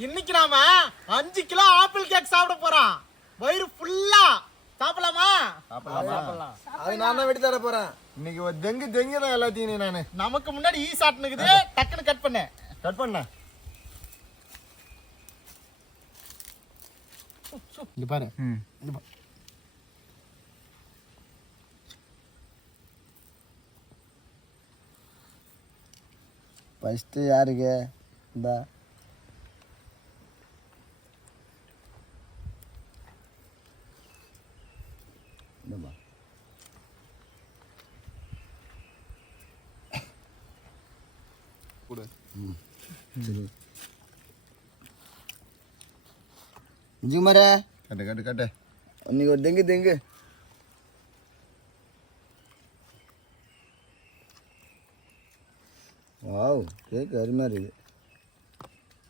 இன்னைக்கு நாம 5 kilo apple cake சாப்பிட போறோம். வயிறு ஃபுல்லா சாப்பிடலாமா? சாப்பிடலாம். அது நான் தான் வெட்டி தர போறேன். இன்னைக்கு ஒரு தெங்கு தான் எல்லாத்தையும் நானு. நமக்கு முன்னாடி ஈ சாப்பிட்டுக்குது. டக்குன்னு கட் பண்ண. இங்க பாரு. ஃபர்ஸ்ட் யாருக்கு? இந்தா சரி கட்டு இன்னைக்கு ஒரு தெங்கு வாவ் கேக் அருமையாக இருக்குது.